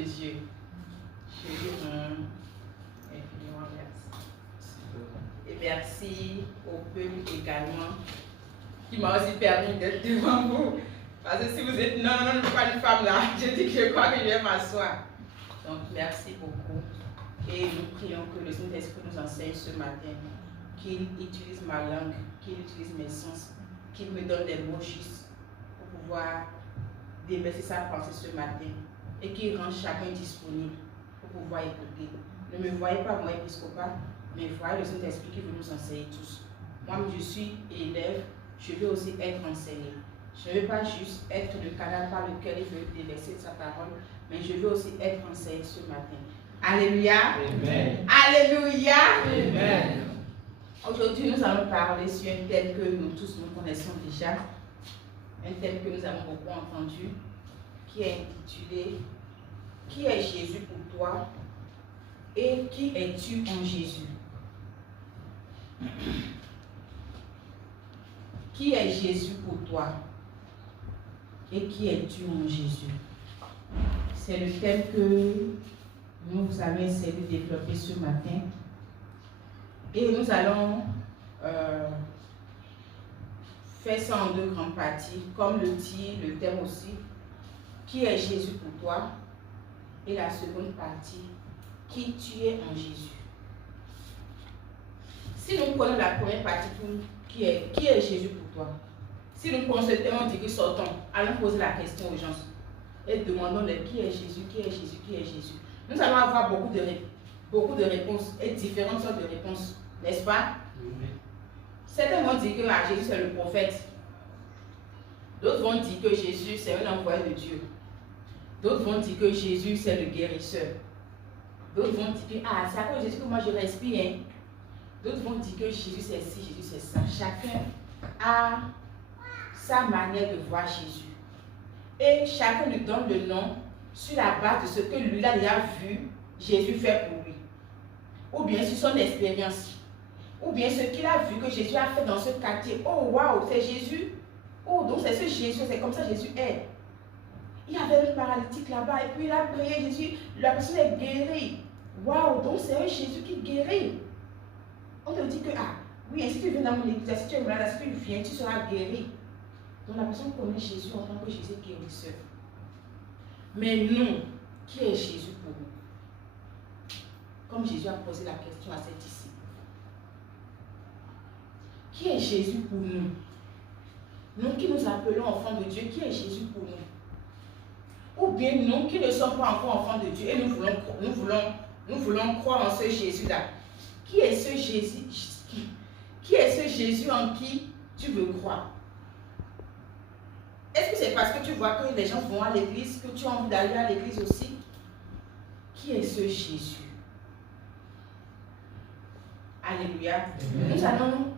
Jésus. Jésus, infiniment merci. Et merci au peuple également qui m'a aussi permis d'être devant vous. Parce que si vous êtes non, pas une femme là, je dis que je crois que je vais m'asseoir. Donc merci beaucoup. Et nous prions que le Saint-Esprit nous enseigne ce matin, qu'il utilise ma langue, qu'il utilise mes sens, qu'il me donne des mots justes pour pouvoir déverser sa pensée ce matin et qu'il rende chacun disponible pour pouvoir écouter. Ne me voyez pas moi épiscopat, mais voyez le Saint-Esprit qui veut nous enseigner tous. Moi, je suis élève, je veux aussi être enseigné. Je ne veux pas juste être le canal par lequel il veut déverser sa parole, mais je veux aussi être enseigné ce matin. Alléluia. Amen. Alléluia. Amen. Aujourd'hui, nous allons parler sur un thème que nous tous nous connaissons déjà, un thème que nous avons beaucoup entendu, qui est intitulé « Qui est Jésus pour toi et qui es-tu en Jésus ?» Qui est Jésus pour toi et qui es-tu en Jésus? C'est le thème que nous allons essayer de développer ce matin. Et nous allons faire ça en deux grandes parties, comme le dit le thème aussi. Qui est Jésus pour toi? Et la seconde partie, qui tu es en Jésus. Si nous prenons la première partie, qui est Jésus pour toi? Si nous prenons ce thème, on dit que sortons, allons poser la question aux gens et demandons-leur qui est Jésus, qui est Jésus, qui est Jésus. Nous allons avoir beaucoup de réponses et différentes sortes de réponses, n'est-ce pas? Oui. Certains vont dire que Jésus c'est le prophète. D'autres vont dire que Jésus c'est un envoyé de Dieu. D'autres vont dire que Jésus c'est le guérisseur. D'autres vont dire que c'est à cause de Jésus que moi je respire. Hein. D'autres vont dire que Jésus c'est ci, Jésus c'est ça. Chacun a sa manière de voir Jésus. Et chacun lui donne le nom sur la base de ce que lui a déjà vu Jésus faire pour lui. Ou bien sur son expérience. Ou bien ce qu'il a vu que Jésus a fait dans ce quartier. Oh waouh, c'est Jésus. Oh, donc c'est ce Jésus, c'est comme ça Jésus est. Il y avait un paralytique là-bas et puis il a prié Jésus, la personne est guérie. Waouh, donc c'est un Jésus qui guérit. On te dit que, oui, si tu viens dans mon église, si tu es malade, si tu viens, tu seras guéri. Donc la personne connaît Jésus en tant que Jésus guérisseur. Mais nous, qui est Jésus pour nous? Comme Jésus a posé la question à ses disciples. Qui est Jésus pour nous? Nous qui nous appelons enfants de Dieu, qui est Jésus pour nous? Ou bien nous qui ne sommes pas encore enfants de Dieu et nous voulons croire en ce Jésus-là. Qui est ce Jésus? Qui est ce Jésus en qui tu veux croire? Est-ce que c'est parce que tu vois que les gens vont à l'église, que tu as envie d'aller à l'église aussi? Qui est ce Jésus? Alléluia. Nous allons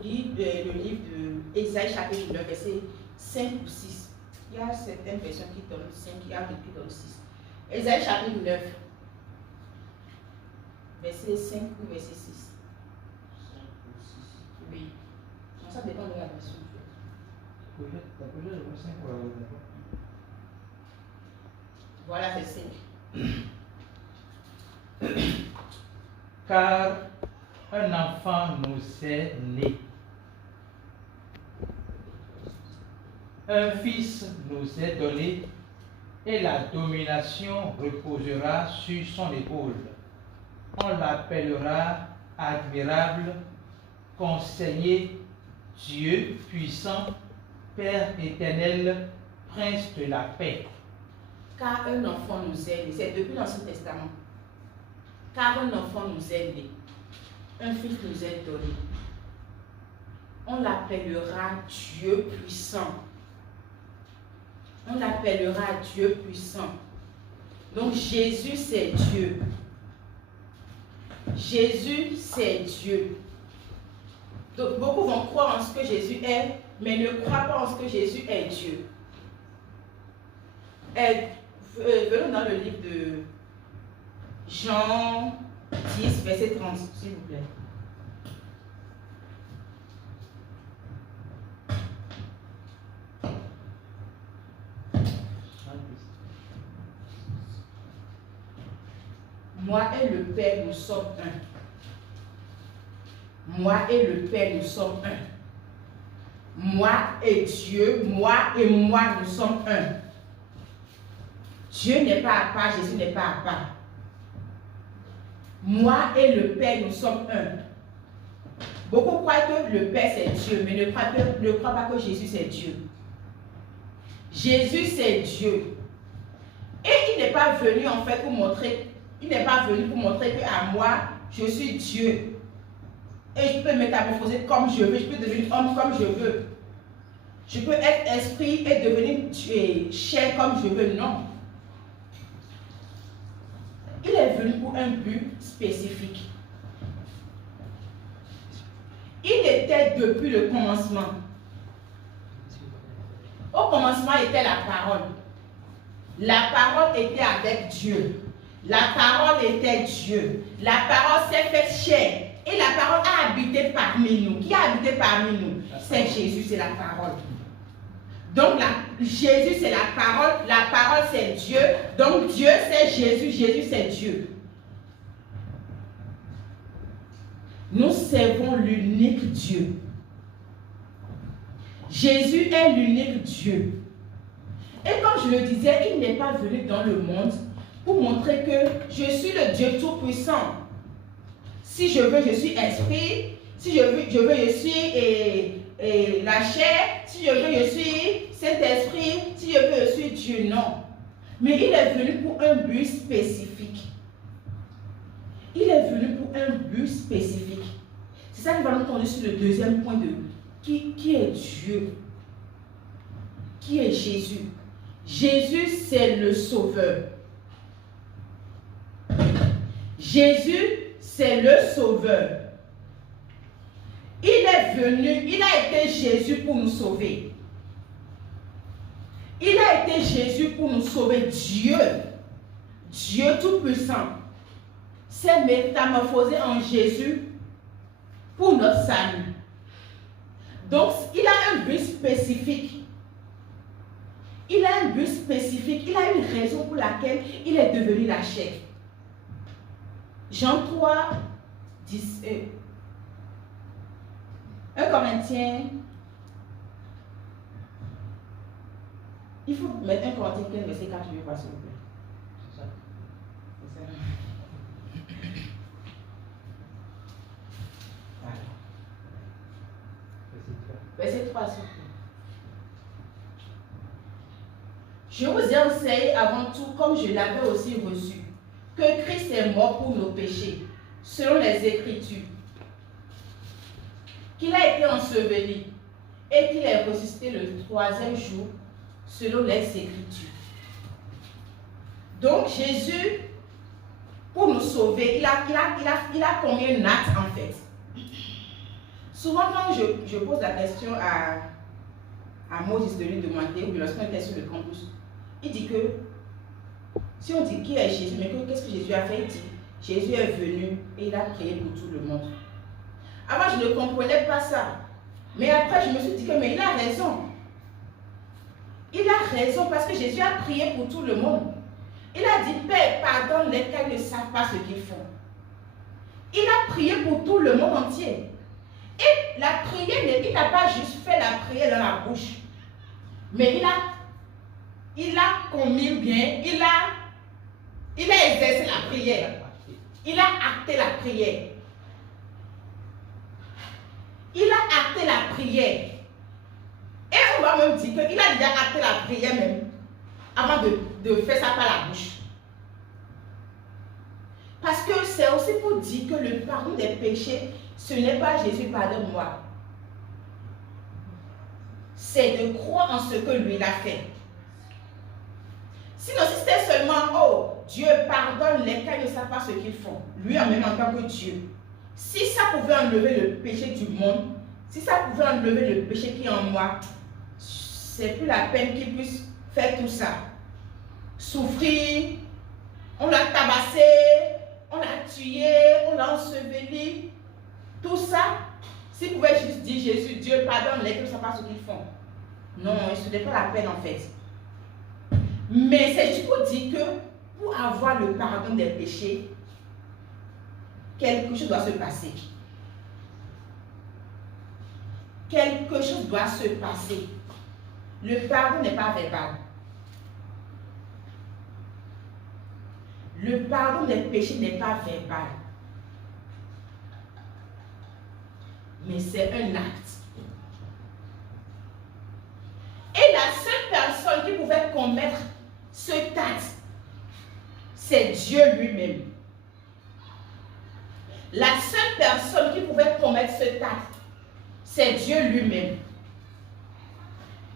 lire le livre de Ésaïe chapitre 9, verset 5 ou 6. Il y a certaines personnes qui donnent 5, il y a d'autres qui donnent 6. Ésaïe chapitre 9, verset 5 ou verset 6. 5 ou 6. Oui. Donc ça dépend de la version. Voilà, c'est 5. Car un enfant nous est né. Un fils nous est donné et la domination reposera sur son épaule. On l'appellera admirable, conseiller, Dieu puissant, Père éternel, Prince de la paix. Car un enfant nous est né, c'est depuis l'Ancien Testament. Car un enfant nous est né, un fils nous est donné. On l'appellera Dieu puissant. On l'appellera Dieu puissant. Donc Jésus c'est Dieu. Jésus c'est Dieu. Donc beaucoup vont croire en ce que Jésus est, mais ne croient pas en ce que Jésus est Dieu. Venons dans le livre de Jean 10, verset 30, s'il vous plaît. Moi et le Père, nous sommes un. Moi et le Père, nous sommes un. Moi et Dieu, moi et moi, nous sommes un. Dieu n'est pas à part, Jésus n'est pas à part. Moi et le Père, nous sommes un. Beaucoup croient que le Père c'est Dieu, mais ne croient pas que Jésus c'est Dieu. Jésus c'est Dieu. Et il n'est pas venu en fait pour montrer, il n'est pas venu pour montrer que à moi, je suis Dieu. Et je peux métamorphoser comme je veux, je peux devenir homme comme je veux. Je peux être esprit et devenir chair comme je veux. Non. Il est venu pour un but spécifique. Il était depuis le commencement. Au commencement était la parole. La parole était avec Dieu. La parole était Dieu. La parole s'est faite chair. Et la parole a habité parmi nous. Qui a habité parmi nous? C'est Jésus, c'est la parole. Donc Jésus c'est la parole c'est Dieu. Donc Dieu c'est Jésus, Jésus c'est Dieu. Nous servons l'unique Dieu. Jésus est l'unique Dieu. Et comme je le disais, il n'est pas venu dans le monde pour montrer que je suis le Dieu Tout-Puissant. Si je veux, je suis esprit. Si je veux, je suis la chair. Si je veux, je suis Saint-Esprit. Si je veux, je suis Dieu. Non. Mais il est venu pour un but spécifique. Il est venu pour un but spécifique. C'est ça que nous allons tourner sur le deuxième point de qui est Dieu. Qui est Jésus? Jésus, c'est le Sauveur. Jésus, c'est le Sauveur. Il est venu, il a été Jésus pour nous sauver. Il a été Jésus pour nous sauver. Dieu, Dieu Tout-Puissant, s'est métamorphosé en Jésus pour notre salut. Donc, il a un but spécifique. Il a un but spécifique. Il a une raison pour laquelle il est devenu la chair. Jean 3, 10, 1 Corinthiens. Il faut mettre 1 Corinthiens 15, verset 4, je vais voir s'il vous plaît. C'est ça. C'est ça. Verset 3, s'il vous plaît. Je vous enseigne avant tout, comme je l'avais aussi reçu, que Christ est mort pour nos péchés, selon les Écritures, qu'il a été enseveli et qu'il est ressuscité le troisième jour, selon les Écritures. Donc Jésus, pour nous sauver, il a combien d'actes en fait? Souvent quand je pose la question à Moses de lui demander, ou bien lorsqu'on était sur le campus, il dit que, si on dit qui est Jésus, mais qu'est-ce que Jésus a fait? Il dit, Jésus est venu et il a prié pour tout le monde. Avant, je ne comprenais pas ça. Mais après, je me suis dit que, mais il a raison. Il a raison parce que Jésus a prié pour tout le monde. Il a dit, Père, pardonne-les car ils ne savent pas ce qu'ils font. Il a prié pour tout le monde entier. Et la prière, il n'a pas juste fait la prière dans la bouche. Mais il a commis bien, il a exercé la prière. Il a acté la prière. Il a acté la prière. Et on va même dire qu'il a déjà acté la prière même avant de faire ça par la bouche. Parce que c'est aussi pour dire que le pardon des péchés, ce n'est pas Jésus pardonne-moi. C'est de croire en ce que lui il a fait. Sinon, si c'était seulement, oh, Dieu pardonne les cas, ils ne savent pas ce qu'ils font. Lui en même en tant que Dieu. Si ça pouvait enlever le péché du monde, si ça pouvait enlever le péché qui est en moi, c'est plus la peine qu'il puisse faire tout ça. Souffrir, on l'a tabassé, on l'a tué, on l'a enseveli. Tout ça, s'il pouvait juste dire Jésus, Dieu pardonne les, qu'ils ne savent pas ce qu'ils font. Non, ce n'est pas la peine en fait. Mais c'est juste pour dire que pour avoir le pardon des péchés, quelque chose doit se passer. Quelque chose doit se passer. Le pardon n'est pas verbal. Le pardon des péchés n'est pas verbal. Mais c'est un acte. Et la seule personne qui pouvait commettre ce acte, c'est Dieu lui-même. La seule personne qui pouvait commettre ce acte, c'est Dieu lui-même.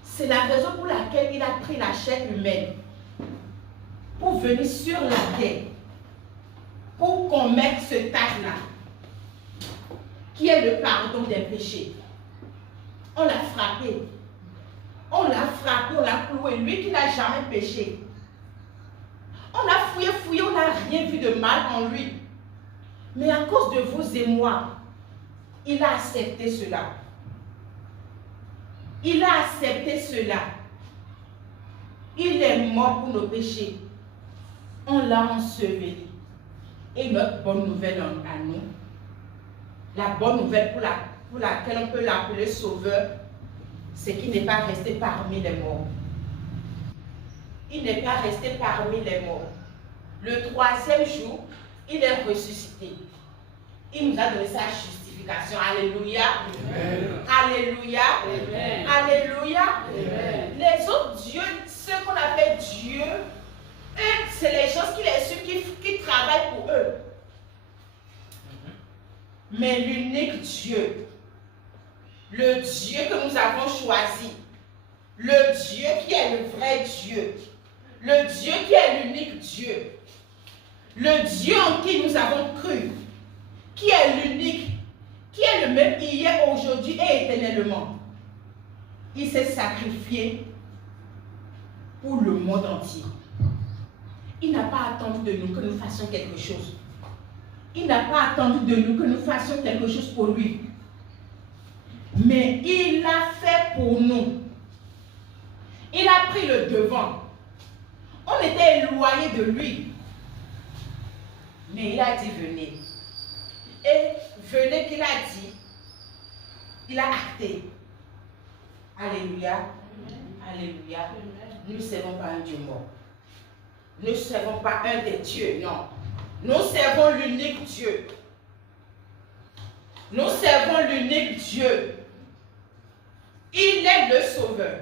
C'est la raison pour laquelle il a pris la chair humaine pour venir sur la terre, pour commettre ce acte-là, qui est le pardon des péchés. On l'a frappé. On l'a frappé, on l'a cloué. Lui qui n'a jamais péché. On l'a fouillé, on n'a rien vu de mal en lui. Mais à cause de vous et moi, il a accepté cela. Il a accepté cela. Il est mort pour nos péchés. On l'a enseveli. Et notre bonne nouvelle à nous, la bonne nouvelle pour laquelle on peut l'appeler sauveur, c'est qu'il n'est pas resté parmi les morts. Il n'est pas resté parmi les morts. Le troisième jour, il est ressuscité. Il nous a donné sa justification. Alléluia. Amen. Alléluia. Amen. Alléluia. Amen. Les autres dieux, ceux qu'on appelle Dieu, eux, c'est les gens qui travaillent pour eux. Mais l'unique Dieu, le Dieu que nous avons choisi, le Dieu qui est le vrai Dieu, le Dieu qui est l'unique Dieu, le Dieu en qui nous avons cru, qui est l'unique, qui est le même hier, aujourd'hui et éternellement. Il s'est sacrifié pour le monde entier. Il n'a pas attendu de nous que nous fassions quelque chose. Il n'a pas attendu de nous que nous fassions quelque chose pour lui. Mais il l'a fait pour nous. Il a pris le devant. On était éloigné de lui. Mais il a dit venez. Et venez qu'il a dit, il a acté. Alléluia. Alléluia. Nous ne servons pas un Dieu mort. Nous ne servons pas un des dieux, non. Nous servons l'unique Dieu. Nous servons l'unique Dieu. Il est le Sauveur.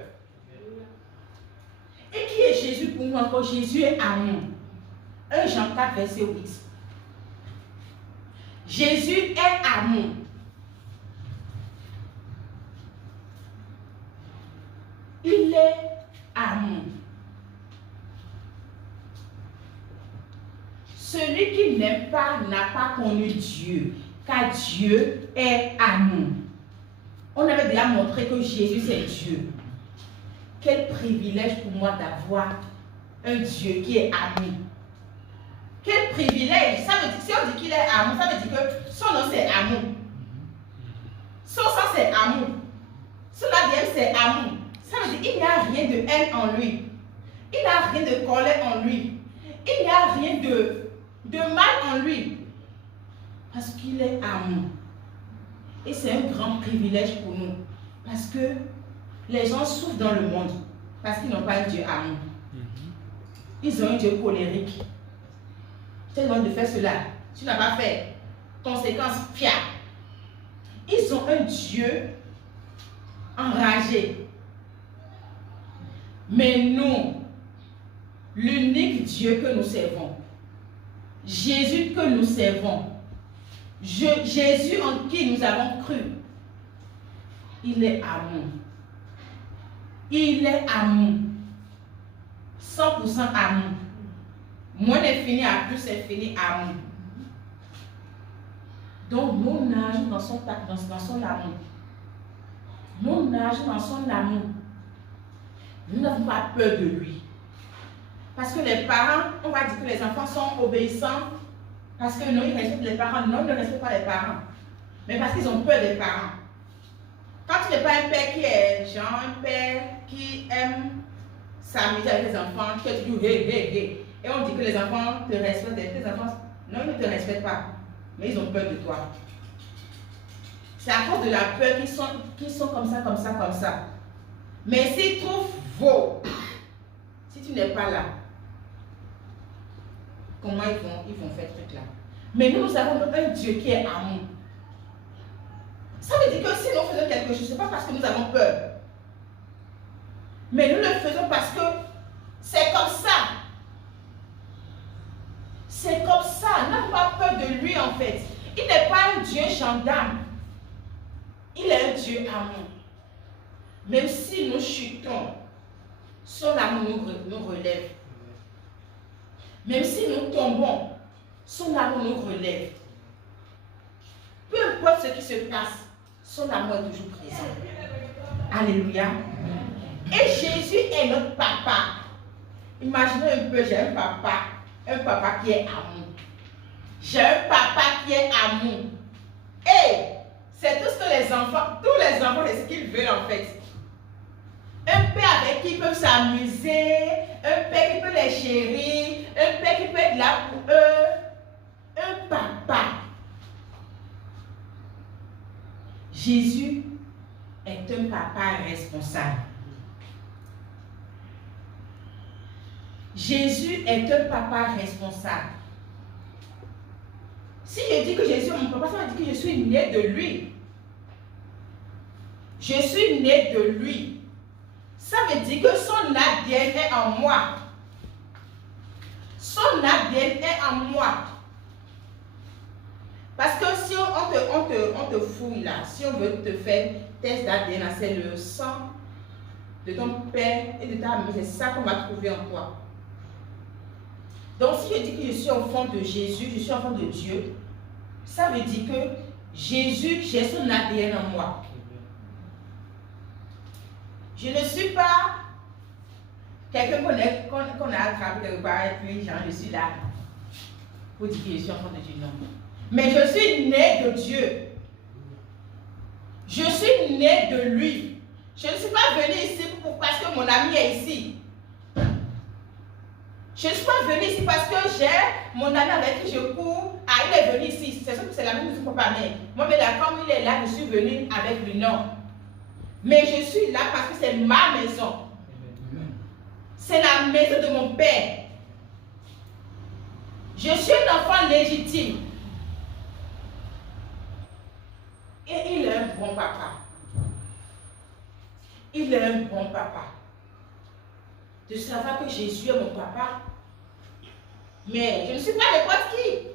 Et qui est Jésus pour nous encore? Jésus est amour. 1 Jean 4, verset 8. Jésus est amour. Il est amour. Celui qui n'aime pas n'a pas connu Dieu, car Dieu est amour. On avait déjà montré que Jésus c'est Dieu. Quel privilège pour moi d'avoir un Dieu qui est amour. Quel privilège! Ça veut dire, si on dit qu'il est amour, ça veut dire que son nom c'est amour. Son sang c'est amour. Son ADN c'est amour. Ça veut dire qu'il n'y a rien de haine en lui. Il n'y a rien de colère en lui. Il n'y a rien de mal en lui. Parce qu'il est amour. Et c'est un grand privilège pour nous. Parce que les gens souffrent dans le monde. Parce qu'ils n'ont pas un Dieu amour. Ils ont un Dieu colérique. Tu as besoin de faire cela. Tu n'as pas fait. Conséquence, fiable. Ils ont un Dieu enragé. Mais nous, l'unique Dieu que nous servons, Jésus que nous servons, Jésus en qui nous avons cru, il est amour. Il est amour. 100% amour. Moins d'infini à plus infini amour. Donc nous nageons dans son amour. Nous nageons dans son amour. Nous n'avons pas peur de lui. Parce que les parents, on va dire que les enfants sont obéissants. Parce que non, ils respectent les parents. Non, ils ne respectent pas les parents. Mais parce qu'ils ont peur des parents. Quand tu n'es pas un père qui est genre, un père qui aime s'amuser avec les enfants, qui te dit hey, hey, hey. Et on dit que les enfants te respectent. Les enfants, non, ils ne te respectent pas. mais ils ont peur de toi. C'est à cause de la peur qu'ils sont comme ça, comme ça, comme ça. Mais s'ils trouvent faux, si tu n'es pas là, comment ils vont faire ce truc là? Mais nous avons un Dieu qui est amour. Ça veut dire que si nous faisons quelque chose, ce n'est pas parce que nous avons peur. Mais nous le faisons parce que c'est comme ça. C'est comme ça. N'ayons pas peur de lui en fait. Il n'est pas un Dieu gendarme. Il est un Dieu amour. Même si nous chutons, son amour nous relève. Même si nous tombons, son amour nous relève. Peu importe ce qui se passe, son amour est toujours présent. Alléluia. Et Jésus est notre papa. Imaginez un peu, j'ai un papa qui est amour. J'ai un papa qui est amour. Et c'est tout ce que les enfants, c'est ce qu'ils veulent en fait. Un père avec qui ils peuvent s'amuser, un père qui peut les chérir, un père qui peut être là pour eux. Un papa. Jésus est un papa responsable. Jésus est un papa responsable. Si je dis que Jésus est mon papa, ça veut dire que je suis né de lui. Je suis né de lui. Ça veut dire que son ADN est en moi. Son ADN est en moi. Parce que si on te fouille là, si on veut te faire test d'ADN, c'est le sang de ton père et de ta mère, c'est ça qu'on va trouver en toi. Donc si je dis que je suis enfant de Jésus, je suis enfant de Dieu, ça veut dire que Jésus, j'ai son ADN en moi. Je ne suis pas quelqu'un qu'on a attrapé quelque part et puis genre, je suis là pour dire que je suis enfant de Dieu. Non. Mais je suis né de Dieu. Je suis né de lui. Je ne suis pas venu ici parce que mon ami est ici. Je ne suis pas venu ici parce que j'ai mon ami avec qui je cours. Ah, il est venu ici. C'est sûr que c'est la même chose pour papa. Mais moi, mais là, comme il est là, je suis venu avec lui. Non. Mais je suis là parce que c'est ma maison. C'est la maison de mon père. Je suis un enfant légitime. Et il est un bon papa. Il est un bon papa. De savoir que Jésus est mon papa. Mais je ne suis pas n'importe qui.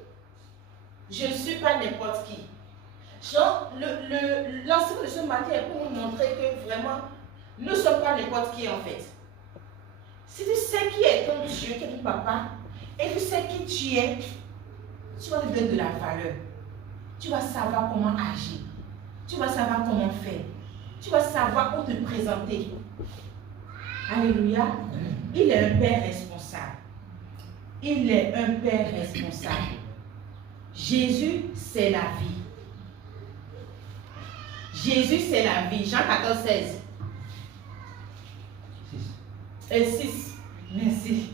Je ne suis pas n'importe qui. L'enseignement de ce matin est pour nous montrer que vraiment, nous ne sommes pas n'importe qui en fait. Si tu sais qui est ton Dieu, qui est ton papa, et tu sais qui tu es, tu vas te donner de la valeur. Tu vas savoir comment agir. Tu vas savoir comment faire. Tu vas savoir où te présenter. Alléluia. Il est un père responsable. Il est un père responsable. Jésus, c'est la vie. Jésus, c'est la vie. Jean 14, 16. 6. Merci.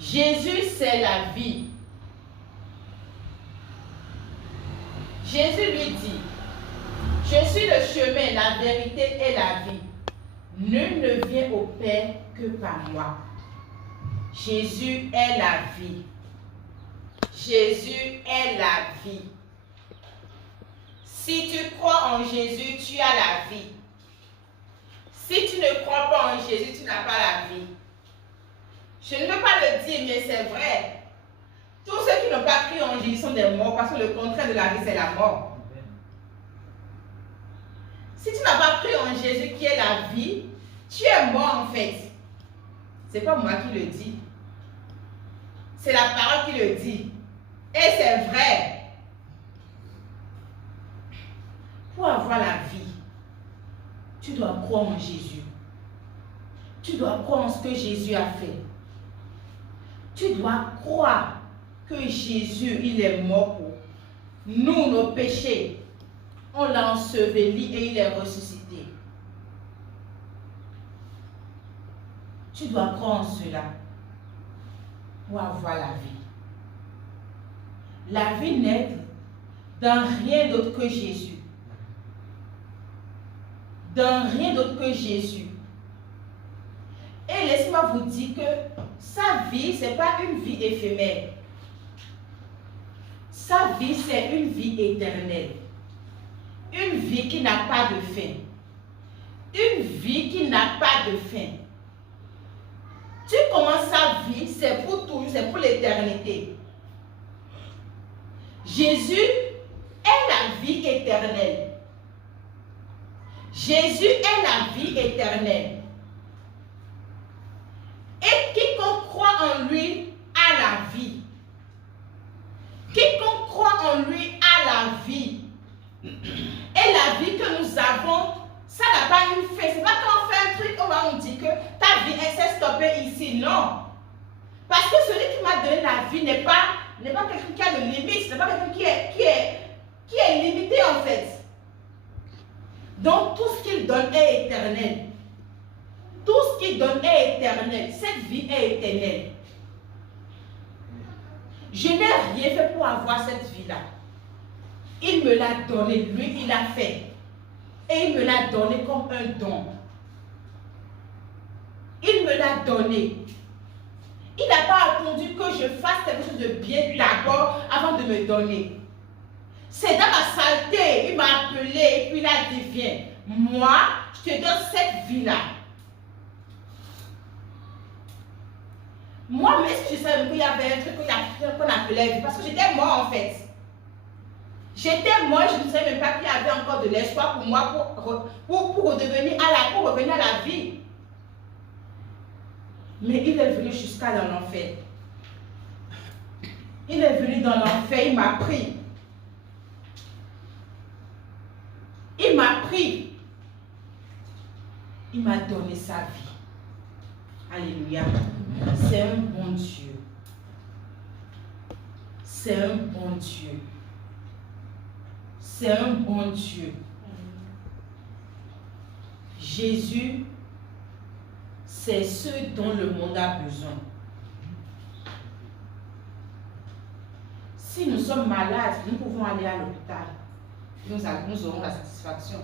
Jésus, c'est la vie. Jésus lui dit, je suis le chemin, la vérité et la vie. Nul ne vient au Père que par moi. Jésus est la vie. Jésus est la vie. Si tu crois en Jésus, tu as la vie. Si tu ne crois pas en Jésus, tu n'as pas la vie. Je ne veux pas le dire, mais c'est vrai. Tous ceux qui n'ont pas cru en Jésus sont des morts parce que le contraire de la vie, c'est la mort. Si tu n'as pas cru en Jésus qui est la vie, tu es mort en fait. Ce n'est pas moi qui le dis. C'est la parole qui le dit. Et c'est vrai. Pour avoir la vie, tu dois croire en Jésus. Tu dois croire en ce que Jésus a fait. Tu dois croire que Jésus, il est mort pour nous, nos péchés. On l'a enseveli et il est ressuscité. Tu dois croire en cela pour avoir la vie. La vie n'est dans rien d'autre que Jésus. Dans rien d'autre que Jésus. Et laissez-moi vous dire que sa vie, ce n'est pas une vie éphémère. Sa vie, c'est une vie éternelle. Une vie qui n'a pas de fin. Une vie qui n'a pas de fin. Tu commences sa vie, c'est pour toujours, c'est pour l'éternité. Jésus est la vie éternelle. Jésus est la vie éternelle. Et quiconque croit en lui a la vie. Quiconque croit en lui a la vie. Et la vie que nous avons, ça n'a pas une fin. C'est pas quand on fait un truc, on va nous dire que ta vie s'est stoppée ici. Non. Parce que celui qui m'a donné la vie n'est pas quelqu'un qui a de limite. Ce n'est pas quelqu'un qui est limité en fait. Donc tout ce qu'il donne est éternel. Tout ce qu'il donne est éternel. Cette vie est éternelle. Je n'ai rien fait pour avoir cette vie-là. Il me l'a donné. Lui, il l'a fait. Et il me l'a donné comme un don. Il me l'a donné. Il n'a pas attendu que je fasse quelque chose de bien d'abord avant de me donner. C'est dans ma saleté. Il m'a appelé et puis il a dit, viens. Moi, je te donne cette vie-là. Moi, même si je savais qu'il y avait un truc qu'on appelait vie, parce que j'étais mort en fait. J'étais mort, je ne savais même pas qu'il y avait encore de l'espoir pour moi pour revenir à la vie. Mais il est venu jusqu'à dans l'enfer. Il est venu dans l'enfer, il m'a pris. Il m'a pris. Il m'a donné sa vie. Alléluia. C'est un bon Dieu. C'est un bon Dieu. C'est un bon Dieu. Jésus, c'est ce dont le monde a besoin. Si nous sommes malades, nous pouvons aller à l'hôpital. Nous aurons la satisfaction.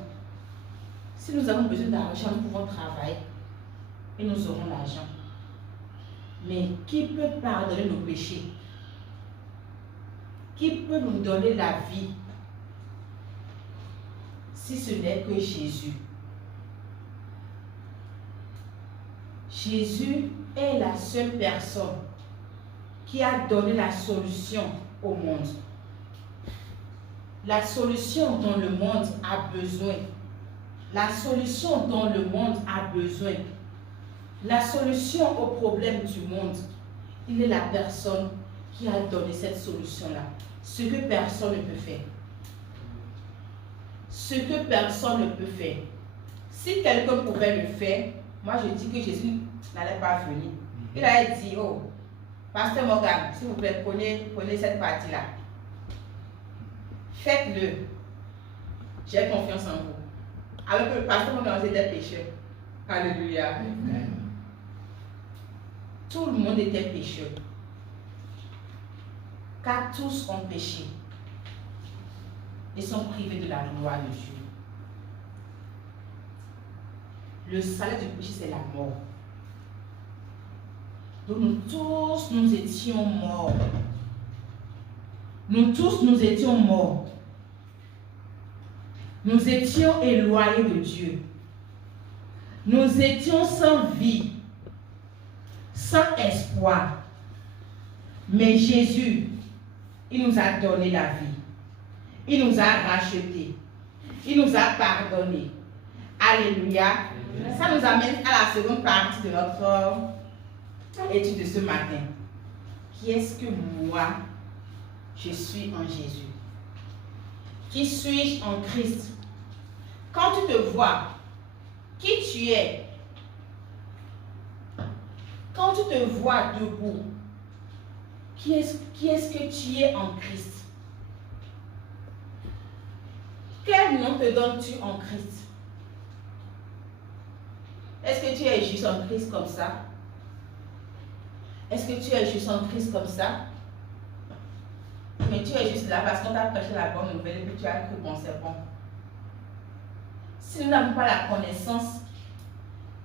Si nous avons besoin d'argent, nous pouvons travailler et nous aurons l'argent. Mais qui peut pardonner nos péchés? Qui peut nous donner la vie si ce n'est que Jésus? Jésus est la seule personne qui a donné la solution au monde. La solution dont le monde a besoin. La solution dont le monde a besoin. La solution au problème du monde. Il est la personne qui a donné cette solution-là. Ce que personne ne peut faire. Ce que personne ne peut faire. Si quelqu'un pouvait le faire, moi je dis que Jésus n'allait pas venir. Il a dit, oh, Pasteur Morgan, s'il vous plaît, prenez cette partie-là. Faites-le. J'ai confiance en vous. Alors que le pasteur Morgan était pécheur. Alléluia. Amen. Tout le monde était pécheur. Car tous ont péché. Et sont privés de la gloire de Dieu. Le salaire du péché, c'est la mort. Donc nous tous, nous étions morts. Nous tous, nous étions morts. Nous étions éloignés de Dieu. Nous étions sans vie, sans espoir. Mais Jésus, il nous a donné la vie. Il nous a rachetés. Il nous a pardonnés. Alléluia. Ça nous amène à la seconde partie de notre étude de ce matin. Qui est-ce que moi, je suis en Jésus? Qui suis-je en Christ? Quand tu te vois, qui tu es? Quand tu te vois debout, qui est-ce que tu es en Christ? Quel nom te donnes-tu en Christ? Est-ce que tu es juste en Christ comme ça? Est-ce que tu es juste en Christ comme ça? Mais tu es juste là parce qu'on t'a prêché la bonne nouvelle et puis tu as cru bon, c'est bon. Si nous n'avons pas la connaissance,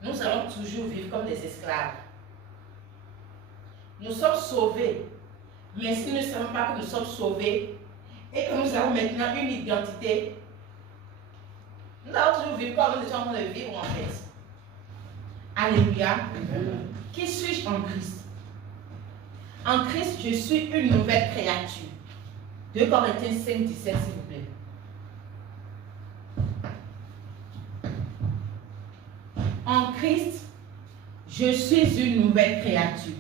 nous allons toujours vivre comme des esclaves. Nous sommes sauvés, mais si nous ne savons pas que nous sommes sauvés et que nous avons maintenant une identité, nous allons toujours vivre comme nous étions en train de vivre en fait. Alléluia. Qui suis-je en Christ? En Christ, je suis une nouvelle créature. 2 Corinthiens 5, 17, s'il vous plaît. En Christ, je suis une nouvelle créature.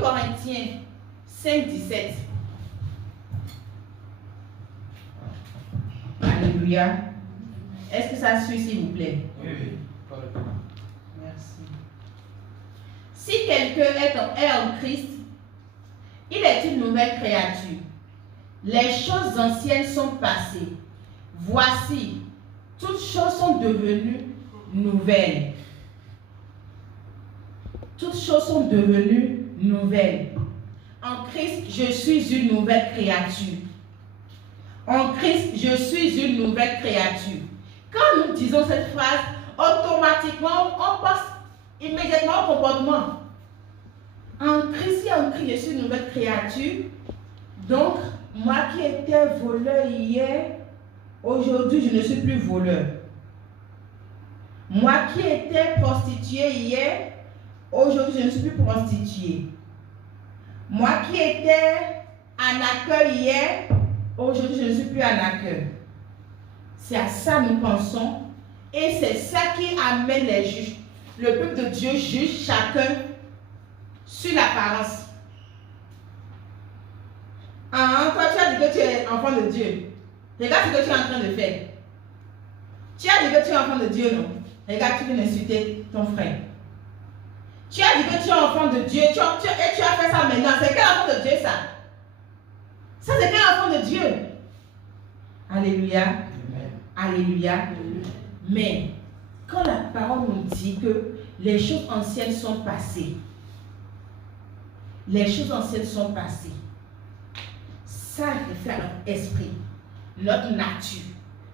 Corinthiens 5, 17. Alléluia. Est-ce que ça suit, s'il vous plaît? Oui, oui. Merci. Si quelqu'un est en Christ, il est une nouvelle créature. Les choses anciennes sont passées. Voici, toutes choses sont devenues nouvelles. Toutes choses sont devenues nouvelles. En Christ, je suis une nouvelle créature. En Christ, je suis une nouvelle créature. Quand nous disons cette phrase, automatiquement, on passe immédiatement au comportement. En Christ, si en Christ, je suis une nouvelle créature. Donc, moi qui étais voleur hier, aujourd'hui, je ne suis plus voleur. Moi qui étais prostituée hier, aujourd'hui, je ne suis plus prostituée. Moi qui étais en accueil hier, aujourd'hui, je ne suis plus en accueil. C'est à ça que nous pensons. Et c'est ça qui amène les juges. Le peuple de Dieu juge chacun sur l'apparence. Toi, tu as dit que tu es enfant de Dieu. Regarde ce que tu es en train de faire. Tu as dit que tu es enfant de Dieu, non? Regarde, tu viens d'insulter ton frère. Tu as dit que tu es enfant de Dieu, et tu as fait ça maintenant. C'est quel enfant de Dieu ça? Ça, c'est quel enfant de Dieu? Alléluia. Amen. Alléluia. Amen. Mais quand la parole nous dit que les choses anciennes sont passées, les choses anciennes sont passées, ça réfère à notre esprit, notre nature,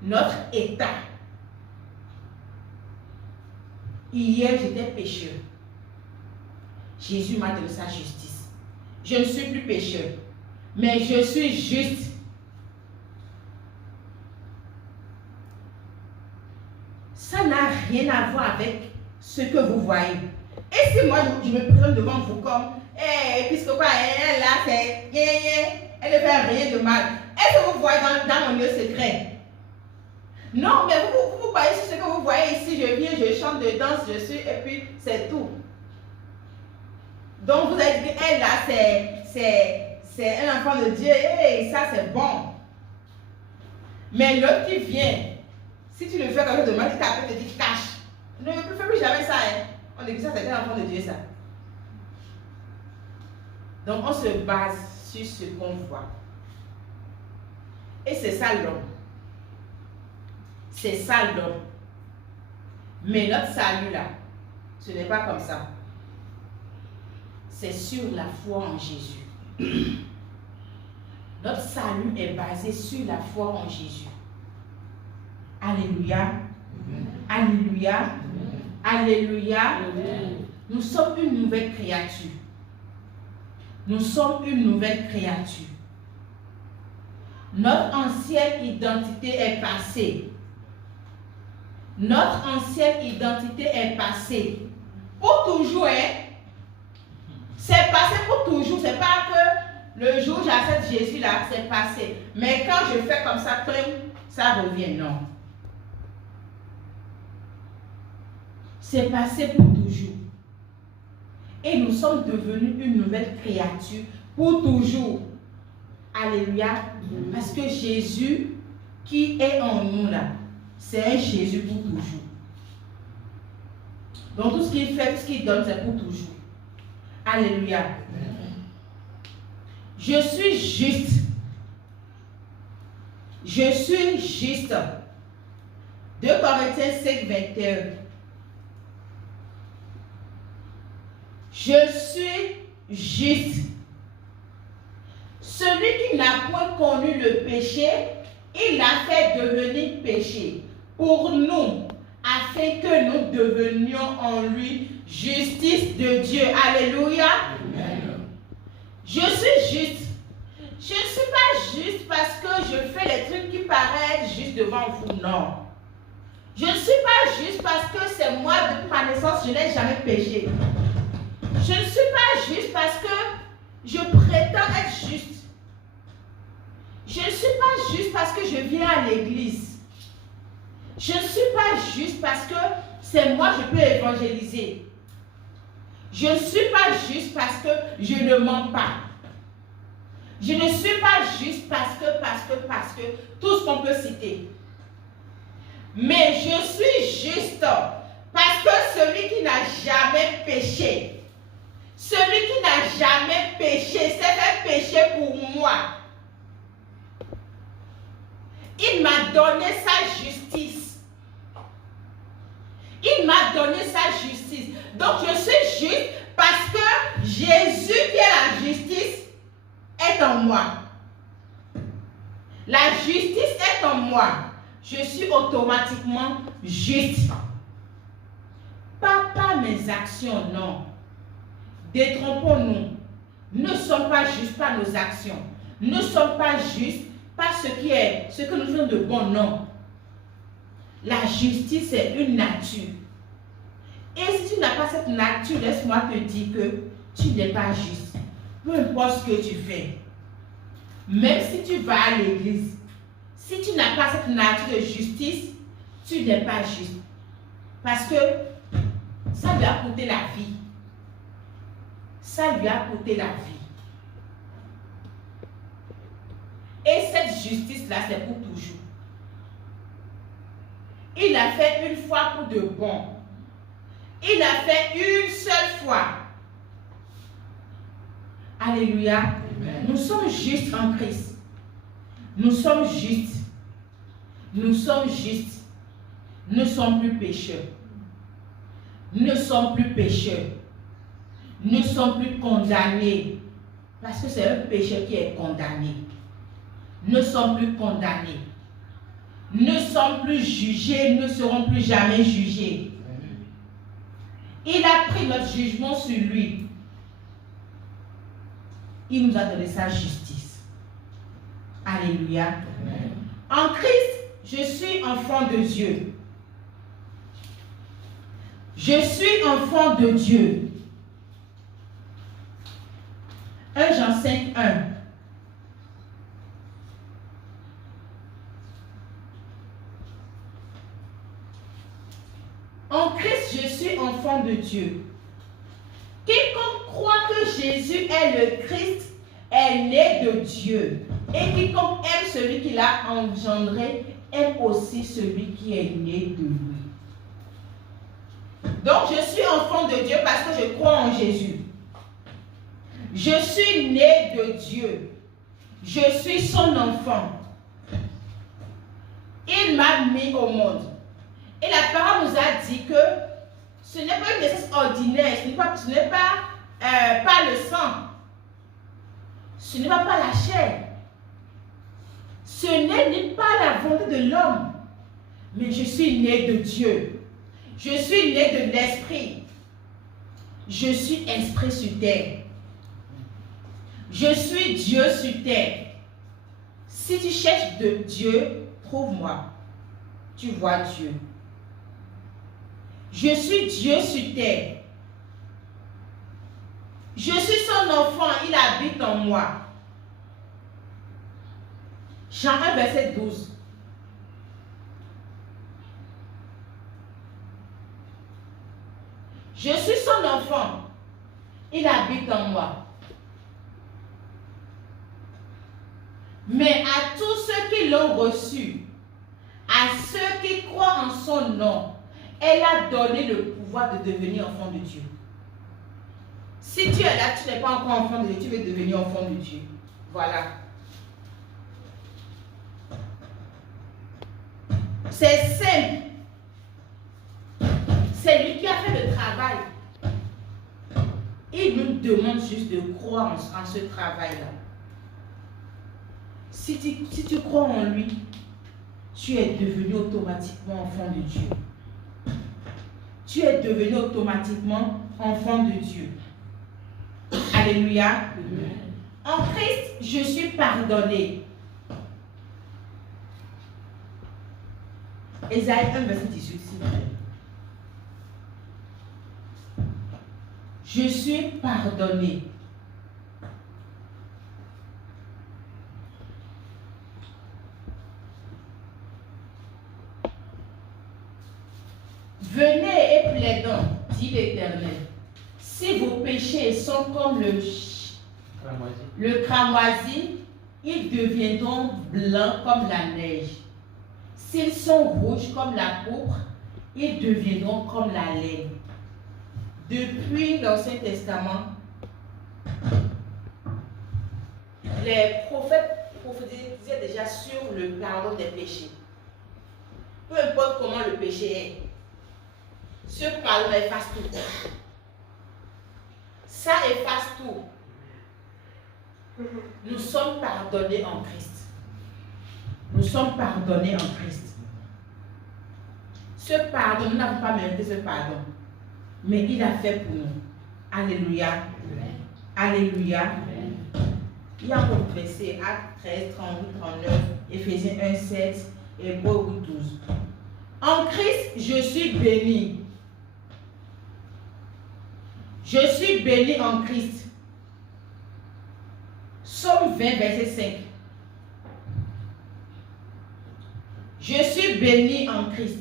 notre état. Hier, j'étais pécheur. Jésus m'a donné sa justice. Je ne suis plus pécheur, mais je suis juste. Ça n'a rien à voir avec ce que vous voyez. Et si moi, je me présente devant vous comme, puisque quoi, elle là, c'est, elle ne fait rien de mal. Est-ce que vous voyez dans mon lieu secret? Non, mais vous voyez ce que vous voyez ici. Je viens, je chante, je danse, je suis, et puis c'est tout. Donc vous avez dit, elle là, c'est un enfant de Dieu, et ça c'est bon. Mais l'autre qui vient, si tu le fais comme ça de mal, tu t'appelles, te dit cache. Ne fais plus jamais ça. Hein. On dit que ça c'est un enfant de Dieu, ça. Donc on se base sur ce qu'on voit. Et c'est ça l'homme. C'est ça l'homme. Mais notre salut là, ce n'est pas comme ça. C'est sur la foi en Jésus. Notre salut est basé sur la foi en Jésus. Alléluia. Alléluia. Alléluia. Nous sommes une nouvelle créature. Nous sommes une nouvelle créature. Notre ancienne identité est passée. Notre ancienne identité est passée. Pour toujours, hein? C'est passé pour toujours. C'est pas que le jour où j'accepte Jésus là, c'est passé. Mais quand je fais comme ça, ça revient. Non. C'est passé pour toujours. Et nous sommes devenus une nouvelle créature pour toujours. Alléluia. Parce que Jésus qui est en nous là, c'est un Jésus pour toujours. Donc tout ce qu'il fait, tout ce qu'il donne, c'est pour toujours. Alléluia. Je suis juste. Je suis juste. 2 Corinthiens 5, 21. Je suis juste. Celui qui n'a point connu le péché, il l'a fait devenir péché pour nous, afin que nous devenions en lui justice de Dieu. Alléluia. Amen. Je suis juste. Je ne suis pas juste parce que je fais les trucs qui paraissent juste devant vous, non. Je ne suis pas juste parce que c'est moi, depuis ma naissance, je n'ai jamais péché. Je ne suis pas juste parce que je prétends être juste. Je ne suis pas juste parce que je viens à l'église. Je ne suis pas juste parce que c'est moi je peux évangéliser. Je ne suis pas juste parce que je ne mens pas. Je ne suis pas juste parce que, tout ce qu'on peut citer. Mais je suis juste parce que celui qui n'a jamais péché, celui qui n'a jamais péché, s'est fait pécher pour moi. Il m'a donné sa justice. Il m'a donné sa justice. Donc je suis juste parce que Jésus qui est la justice est en moi. La justice est en moi. Je suis automatiquement juste. Pas par mes actions, non. Détrompons-nous. Ne sommes pas justes par nos actions. Ne sommes pas justes par ce que nous faisons de bon, non. La justice est une nature. Et si tu n'as pas cette nature, laisse-moi te dire que tu n'es pas juste. Peu importe ce que tu fais. Même si tu vas à l'église, si tu n'as pas cette nature de justice, tu n'es pas juste. Parce que ça lui a coûté la vie. Ça lui a coûté la vie. Et cette justice-là, c'est pour toujours. Il a fait une fois pour de bon. Il a fait une seule fois. Alléluia. Amen. Nous sommes justes en Christ. Nous sommes justes. Nous sommes justes. Nous ne sommes plus pécheurs. Nous ne sommes plus pécheurs. Nous ne sommes plus condamnés. Parce que c'est un pécheur qui est condamné. Nous ne sommes plus condamnés. Nous ne sommes plus jugés. Nous ne serons plus jamais jugés. Il a pris notre jugement sur lui. Il nous a donné sa justice. Alléluia. Amen. En Christ, je suis enfant de Dieu. Je suis enfant de Dieu. 1 Jean 5, 1. En Christ, je suis enfant de Dieu. Quiconque croit que Jésus est le Christ est né de Dieu. Et quiconque aime celui qui l'a engendré aime aussi celui qui est né de lui. Donc je suis enfant de Dieu parce que je crois en Jésus. Je suis né de Dieu. Je suis son enfant. Il m'a mis au monde. Et la parole nous a dit que ce n'est pas une naissance ordinaire, ce n'est pas par le sang, ce n'est pas par la chair, ce n'est ni pas la volonté de l'homme, mais je suis né de Dieu. Je suis né de l'esprit. Je suis esprit sur terre. Je suis Dieu sur terre. Si tu cherches de Dieu, trouve-moi. Tu vois Dieu. Je suis Dieu sur terre. Je suis son enfant, il habite en moi. Jean 1, verset 12. Je suis son enfant, il habite en moi. Mais à tous ceux qui l'ont reçu, à ceux qui croient en son nom, elle a donné le pouvoir de devenir enfant de Dieu. Si tu es là, tu n'es pas encore enfant de Dieu, tu veux devenir enfant de Dieu. Voilà. C'est simple. C'est lui qui a fait le travail. Il nous demande juste de croire en ce travail-là. Si tu crois en lui, tu es devenu automatiquement enfant de Dieu. Tu es devenu automatiquement enfant de Dieu. Alléluia. Amen. En Christ, je suis pardonné. Ésaïe 1, verset 18, s'il vous plaît. Je suis pardonné. Venez et plaidons, dit l'Éternel. Si vos péchés sont comme le cramoisi, ils deviendront blancs comme la neige. S'ils sont rouges comme la pourpre, ils deviendront comme la laine. Depuis l'Ancien Testament, les prophètes prophétisaient déjà sur le pardon des péchés. Peu importe comment le péché est, ce pardon efface tout. Ça efface tout. Nous sommes pardonnés en Christ. Nous sommes pardonnés en Christ. Ce pardon, nous n'avons pas mérité ce pardon. Mais il a fait pour nous. Alléluia. Amen. Alléluia. Amen. Il y a encore un verset, Actes 13, 38, 39, Éphésiens 1, 7, Hébreux 8, 12. En Christ, je suis béni. Je suis béni en Christ. Psaume 20, verset 5. Je suis béni en Christ.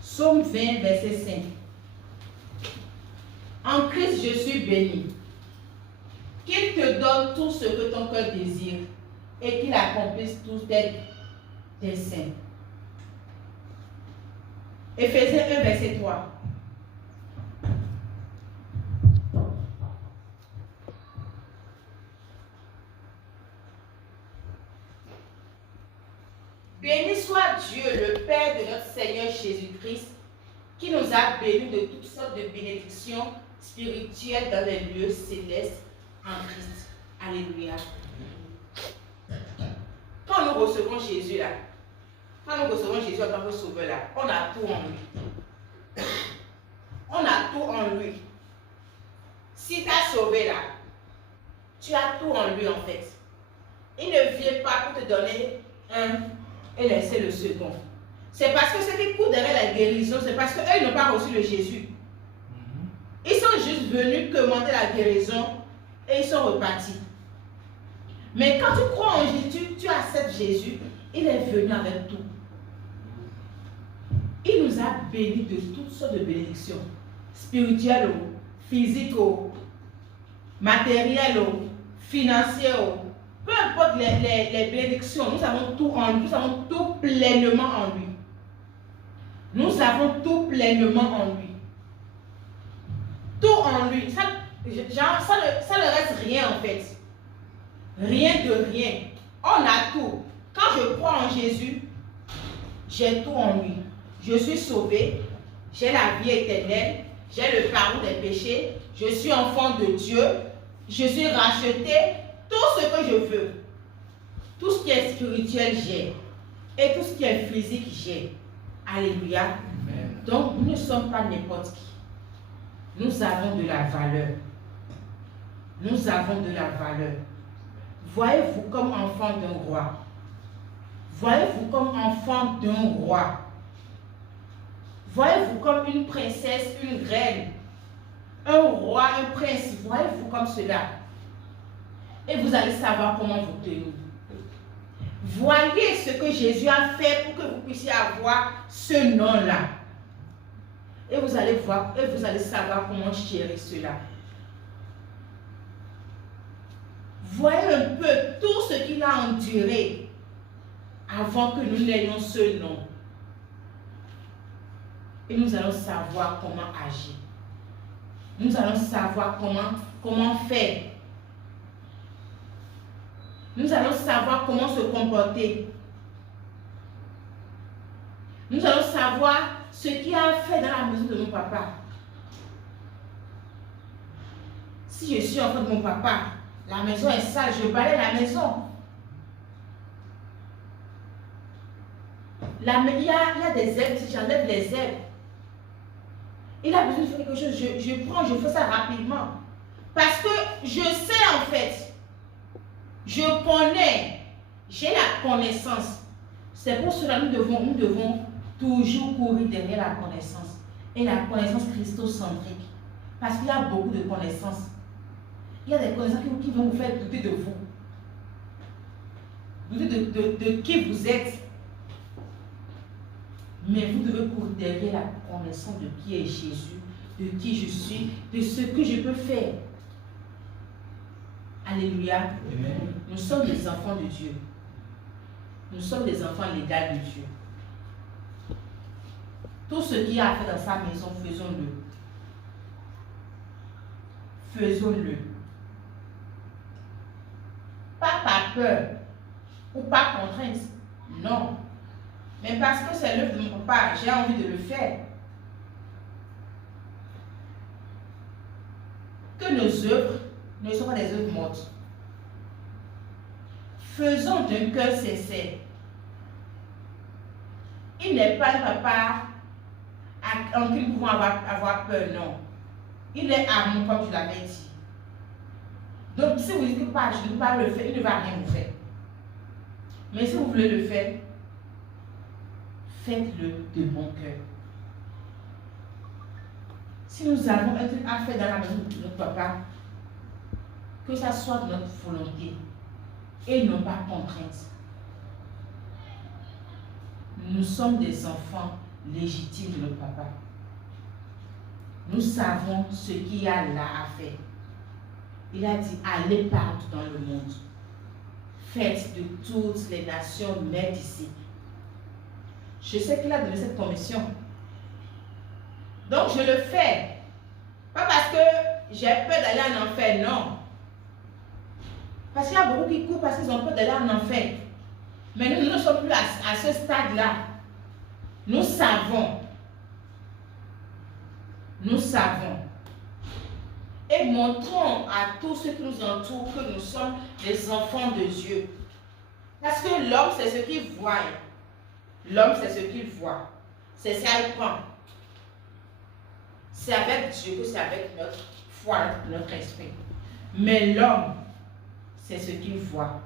Psaume 20, verset 5. En Christ, je suis béni. Qu'il te donne tout ce que ton cœur désire et qu'il accomplisse tous tes saints. Éphésiens 1, verset 3. Béni soit Dieu, le Père de notre Seigneur Jésus-Christ, qui nous a bénis de toutes sortes de bénédictions spirituelles dans les lieux célestes en Christ. Alléluia. Quand nous recevons Jésus là, quand nous recevons Jésus en tant que sauveur là, on a tout en lui. On a tout en lui. Si tu as sauvé là, tu as tout en lui en fait. Il ne vient pas pour te donner un et laisser le second. C'est parce que ceux qui courent derrière la guérison, c'est parce qu'eux n'ont pas reçu le Jésus. Ils sont juste venus commander la guérison et ils sont repartis. Mais quand tu crois en Jésus, tu acceptes Jésus, il est venu avec tout. Il nous a bénis de toutes sortes de bénédictions. Spirituelles, physiques, matérielles, financières. Peu importe les bénédictions, nous avons tout en lui, nous avons tout pleinement en lui. Nous avons tout pleinement en lui. Tout en lui. Ça ne reste rien en fait. Rien de rien. On a tout. Quand je crois en Jésus, j'ai tout en lui. Je suis sauvé, j'ai la vie éternelle, j'ai le pardon des péchés, je suis enfant de Dieu, je suis racheté. Tout ce que je veux, tout ce qui est spirituel, j'ai. Et tout ce qui est physique, j'ai. Alléluia. Amen. Donc, nous ne sommes pas n'importe qui. Nous avons de la valeur. Nous avons de la valeur. Voyez-vous comme enfant d'un roi. Voyez-vous comme enfant d'un roi. Voyez-vous comme une princesse, une reine. Un roi, un prince. Voyez-vous comme cela. Et vous allez savoir comment vous tenir. Voyez ce que Jésus a fait pour que vous puissiez avoir ce nom-là. Et vous allez voir, et vous allez savoir comment chérir cela. Voyez un peu tout ce qu'il a enduré avant que nous n'ayons ce nom. Et nous allons savoir comment agir. Nous allons savoir comment faire. Nous allons savoir comment se comporter. Nous allons savoir ce qu'il a fait dans la maison de mon papa. Si je suis enfant de mon papa, la maison est sale, je balaye la maison. Il y a des herbes, si j'enlève les herbes. Il a besoin de faire quelque chose, je fais ça rapidement. Parce que je sais en fait, je connais, j'ai la connaissance. C'est pour cela que nous devons toujours courir derrière la connaissance. Et la connaissance christocentrique. Parce qu'il y a beaucoup de connaissances. Il y a des connaissances qui vont vous faire douter de vous. Douter de qui vous êtes. Mais vous devez courir derrière la connaissance de qui est Jésus, de qui je suis, de ce que je peux faire. Alléluia. Amen. Nous sommes des enfants de Dieu. Nous sommes des enfants légaux de Dieu. Tout ce qu'il a fait dans sa maison, faisons-le. Faisons-le. Pas par peur ou par contrainte. Non. Mais parce que c'est l'œuvre de mon papa, j'ai envie de le faire. Que nos œuvres ne soient pas des œuvres mortes. Faisons d'un cœur sincère. Il n'est pas un papa en qui nous pouvons avoir peur, non. Il est amour, comme je l'avais dit. Donc, si vous dites que je ne peux pas le faire, il ne va rien vous faire. Mais si vous voulez le faire, faites-le de bon cœur. Si nous avons un truc à faire dans la maison de notre papa, que ça soit de notre volonté et non pas contrainte. Nous sommes des enfants légitimes de notre papa. Nous savons ce qu'il y a là à faire. Il a dit, allez partout dans le monde. Faites de toutes les nations mes disciples. Je sais qu'il a donné cette commission. Donc je le fais. Pas parce que j'ai peur d'aller en enfer, non. Parce qu'il y a beaucoup qui courent parce qu'ils ont peur d'aller en enfer. Mais nous ne sommes plus à ce stade-là. Nous savons. Nous savons. Et montrons à tous ceux qui nous entourent que nous sommes des enfants de Dieu. Parce que l'homme, c'est ce qu'il voit. L'homme, c'est ce qu'il voit. C'est ça qu'il prend. C'est avec Dieu que c'est avec notre foi, notre esprit. Mais l'homme, c'est ce qu'il voit.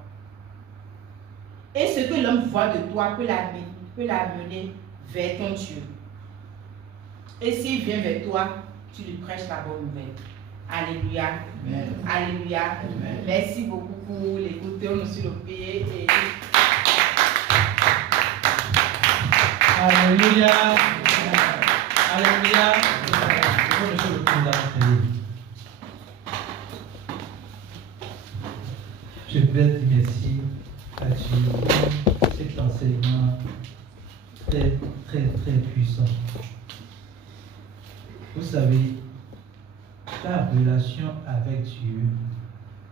Et ce que l'homme voit de toi peut l'amener vers ton Dieu. Et s'il vient vers toi, tu lui prêches la bonne nouvelle. Alléluia. Amen. Alléluia. Amen. Merci beaucoup pour l'écouter. On nous suit le pied. Et... Alléluia. Alléluia. Je voudrais dire merci à Dieu pour cet enseignement très, très, très puissant. Vous savez, ta relation avec Dieu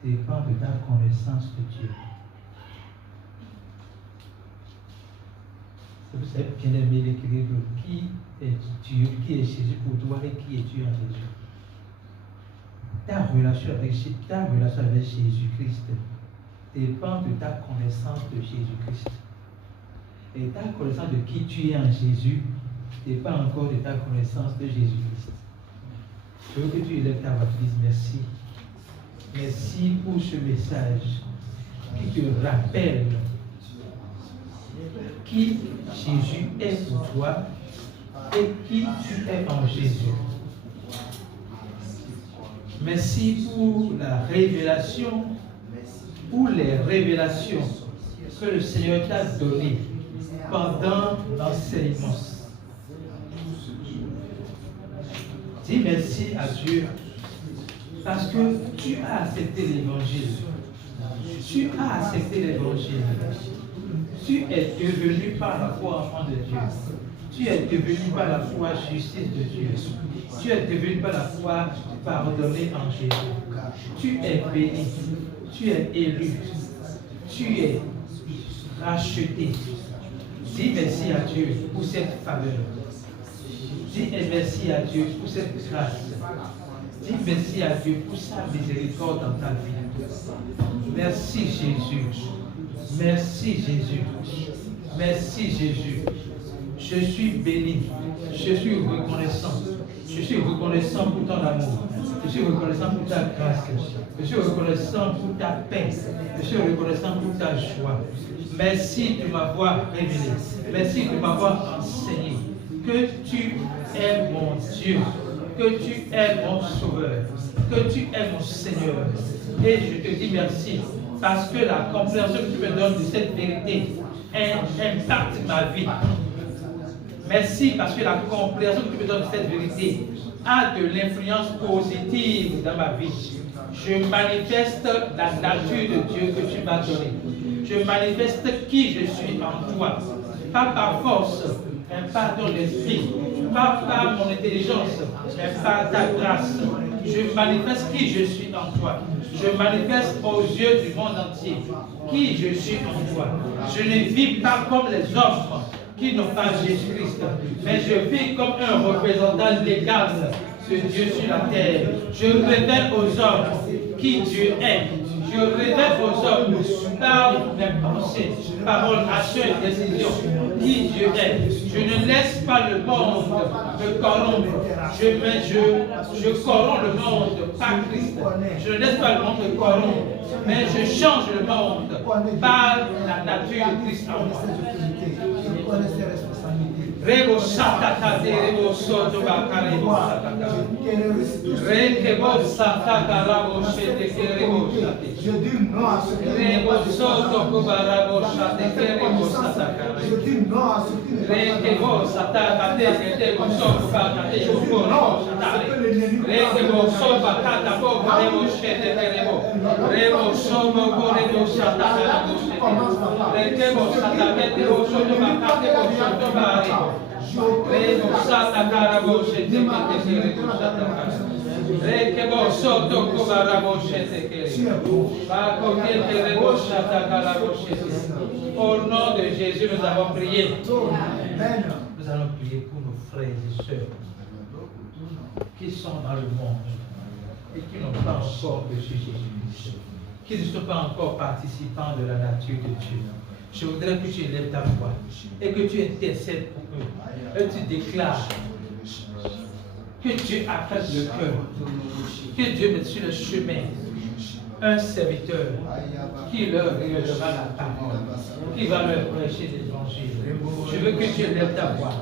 dépend de ta connaissance de Dieu. Vous savez bien aimer l'équilibre. Qui est Dieu, qui est Jésus pour toi et qui est Dieu en Jésus. Ta relation avec Jésus-Christ dépend de ta connaissance de Jésus-Christ. Et ta connaissance de qui tu es en Jésus dépend encore de ta connaissance de Jésus-Christ. Je veux que tu élèves ta voix et dises merci. Merci pour ce message qui te rappelle qui Jésus est pour toi et qui tu es en Jésus. Merci pour la révélation ou les révélations que le Seigneur t'a données pendant l'enseignement. Dis merci à Dieu parce que tu as accepté l'évangile. Tu as accepté l'évangile. Tu es devenu par la foi enfant de Dieu. Tu es devenu par la foi justice de Dieu. Tu es devenu par la foi pardonné en Jésus. Tu es béni. Tu es élu. Tu es racheté. Dis merci à Dieu pour cette faveur. Dis merci à Dieu pour cette grâce. Dis merci à Dieu pour sa miséricorde dans ta vie. Merci Jésus. Merci Jésus. Merci Jésus. Je suis béni. Je suis reconnaissant. Je suis reconnaissant pour ton amour. Je suis reconnaissant pour ta grâce. Je suis reconnaissant pour ta paix. Je suis reconnaissant pour ta joie. Merci de m'avoir révélé. Merci de m'avoir enseigné que tu es mon Dieu, que tu es mon Sauveur, que tu es mon Seigneur. Et je te dis merci parce que la compréhension que tu me donnes de cette vérité impacte ma vie. Merci parce que la compréhension que tu me donnes de cette vérité a de l'influence positive dans ma vie. Je manifeste la nature de Dieu que tu m'as donnée. Je manifeste qui je suis en toi. Pas par force, mais par ton esprit. Pas par mon intelligence, mais par ta grâce. Je manifeste qui je suis en toi. Je manifeste aux yeux du monde entier qui je suis en toi. Je ne vis pas comme les hommes qui n'ont pas Jésus-Christ, mais je vis comme un représentant légal de Dieu sur la terre. Je révèle aux hommes qui Dieu est. Je révèle aux hommes par mes pensées, paroles, actions et décisions qui Dieu est. Je ne laisse pas le monde me corrompre. Je corromps le monde par Christ. Je ne laisse pas le monde me corrompre, mais je change le monde par la nature de Christ en moi. Rebo satata de rebo soto bakarebo satata. Rekebo satata rabo shete kerebo shate. Je dis non à ce qui Rebo soto kubarabo shate kerebo satata. Je dis non à ce qui Rekebo satata de kerebo soto bakate kuborebo satare. Rekebo soto bakata pogo rebo shete kerebo. Rebo soto korebo satata rabo shete. Rekebo satata de rebo soto bakate soto barebo. Rebo sata karabo shete kerebo satata. Rekebo soto kubarabo shete kerebo. Bakote kerebo satata karabo shete. Au nom de Jésus, nous avons prié. Nous allons prier pour nos frères et sœurs qui sont dans le monde et qui n'ont pas encore reçu Jésus-Christ, qui ne sont pas encore participants de la nature de Dieu. Je voudrais que tu élèves ta voix et que tu intercèdes pour eux. Et tu déclares que Dieu apaise le cœur, que Dieu mette sur le chemin un serviteur qui leur révélera la parole, qui va leur prêcher l'évangile. Je veux que tu élèves ta voix.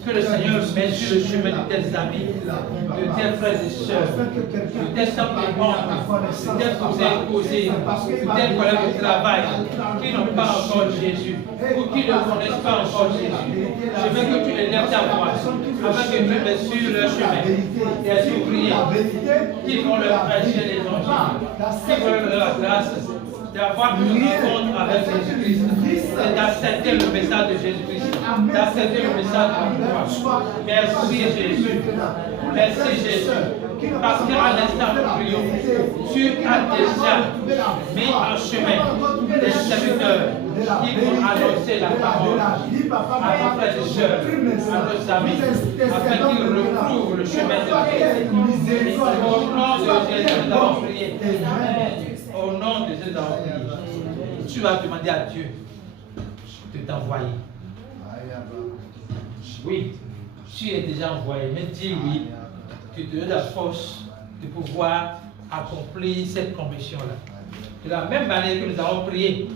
Que le Seigneur mette sur le chemin de tes amis, de tes frères et sœurs, de tes simplement, de tes cousins et cousines, de tes collègues de travail qui n'ont pas encore Jésus ou qui ne connaissent pas encore Jésus. Je veux que tu élèves ta voix afin que tu mettes sur leur chemin des ouvriers qui vont leur prêcher l'évangile, qui vont leur donner la grâce d'avoir une rencontre avec Jésus-Christ, et d'accepter le message de Jésus-Christ, d'accepter le message de la croix. Merci Jésus. Merci Jésus. Parce qu'à l'instant de prions, tu as déjà mis en chemin des serviteurs qui vont annoncer la parole à nos frères et sœurs, à nos amis, afin qu'ils retrouvent le chemin de la vérité. Au nom de Jésus, nous avons prié. Au nom de Jésus, nous avons prié. Tu vas demander à Dieu de t'envoyer. Oui, tu es déjà envoyé, mais dis oui, tu te donnes la force de pouvoir accomplir cette conviction-là. De la même manière que nous avons prié,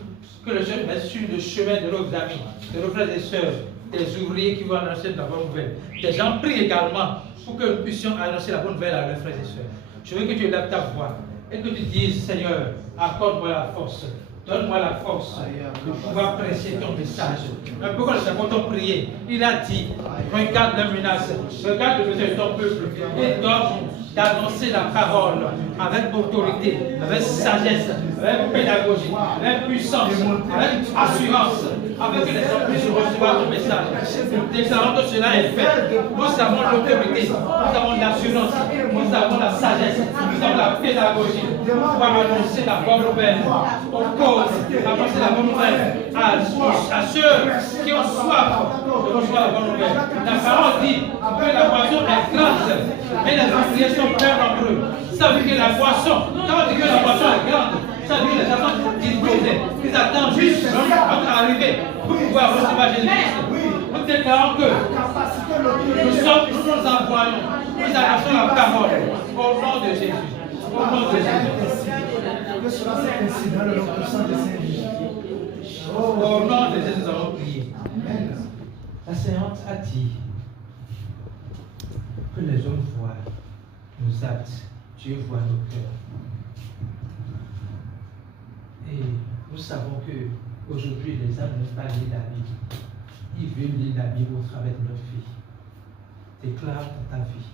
que le Seigneur mette sur le chemin de nos amis, de nos frères et sœurs, des ouvriers qui vont annoncer la bonne nouvelle. Les gens prient également pour que nous puissions annoncer la bonne nouvelle à leurs frères et sœurs. Je veux que tu lèves ta voix et que tu dises, Seigneur, accorde-moi la force Donne-moi la force de pouvoir prêcher ton message. Un peu comme le sacerdoce prier, il a dit, regarde la menace, regarde le besoin de ton peuple et donne d'annoncer la parole avec autorité, avec sagesse, avec pédagogie, avec puissance, avec assurance, afin que les gens puissent recevoir ton message. Nous déclarons que cela est fait. Nous avons l'autorité, nous avons l'assurance, nous avons la sagesse, nous avons la pédagogie pour pouvoir annoncer la bonne nouvelle aux causes, annoncer la bonne nouvelle à ceux qui ont soif de recevoir la bonne nouvelle. La parole dit que la moisson est grande, mais les ouvriers sont peu nombreux. Ça veut dire que la moisson, quand on dit que la moisson est grande, ça veut dire que les gens sont disposés, ils attendent juste notre arrivée pour pouvoir recevoir Jésus-Christ. Nous déclarons que nous envoyons, nous annonçons la parole au nom de Jésus. Au nom de Jésus. Que cela s'est ainsi dans le nom puissant de Saint-Jésus. Au nom de Jésus, nous avons prié. La séance a dit que les hommes voient nos actes, Dieu voit nos cœurs. Et nous savons que aujourd'hui les hommes n'ont pas lu la Bible. Ils veulent lire la Bible au travers de leur vie. Déclare dans ta vie,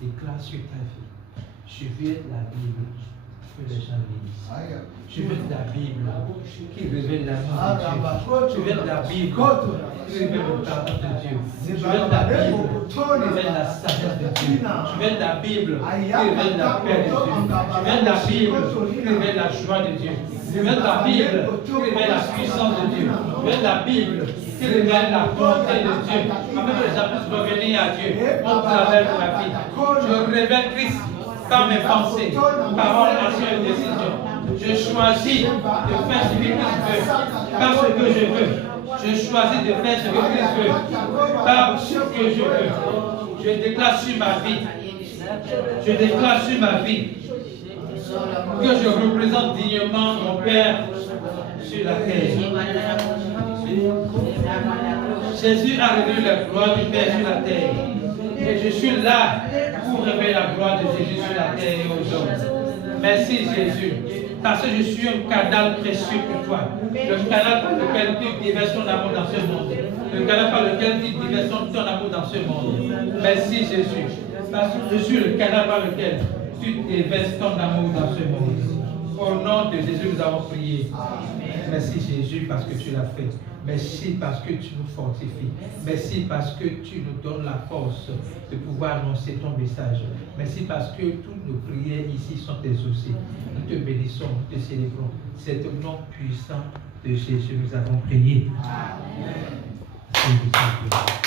déclare sur ta vie. Je veux la Bible que les gens lisent. Je veux la Bible qui révèle l'amour de Dieu. Je veux la Bible qui révèle le pardon de Dieu. Je veux la Bible qui révèle la sagesse de Dieu. Je veux la Bible qui révèle la paix de Dieu. Je veux la Bible qui révèle la joie de Dieu. Je veux la Bible qui révèle la puissance de Dieu. Je veux la Bible qui révèle la bonté de Dieu. Afin que les gens puissent revenir à Dieu au travers de la vie. Je révèle Christ par mes pensées, paroles, actions et décisions. Je choisis de faire ce que Christ veut, pas ce que je veux. Je choisis de faire ce que Christ veut, pas ce que je veux. Je déclare sur ma vie, je déclare sur ma vie que je représente dignement mon Père sur la terre. Jésus a révélé la gloire du Père sur la terre. Et je suis là pour révéler la gloire de Jésus sur la terre et aux hommes. Merci Jésus, parce que je suis un canal précieux pour toi. Le canal par lequel tu déverses ton amour dans ce monde. Le canal par lequel tu déverses ton amour dans ce monde. Merci Jésus, parce que je suis le canal par lequel tu déverses ton amour dans ce monde. Au nom de Jésus, nous avons prié. Merci Jésus parce que tu l'as fait. Merci parce que tu nous fortifies. Merci parce que tu nous donnes la force de pouvoir annoncer ton message. Merci parce que toutes nos prières ici sont exaucées. Nous te bénissons, nous te célébrons. C'est au nom puissant de Jésus que nous avons prié. Amen.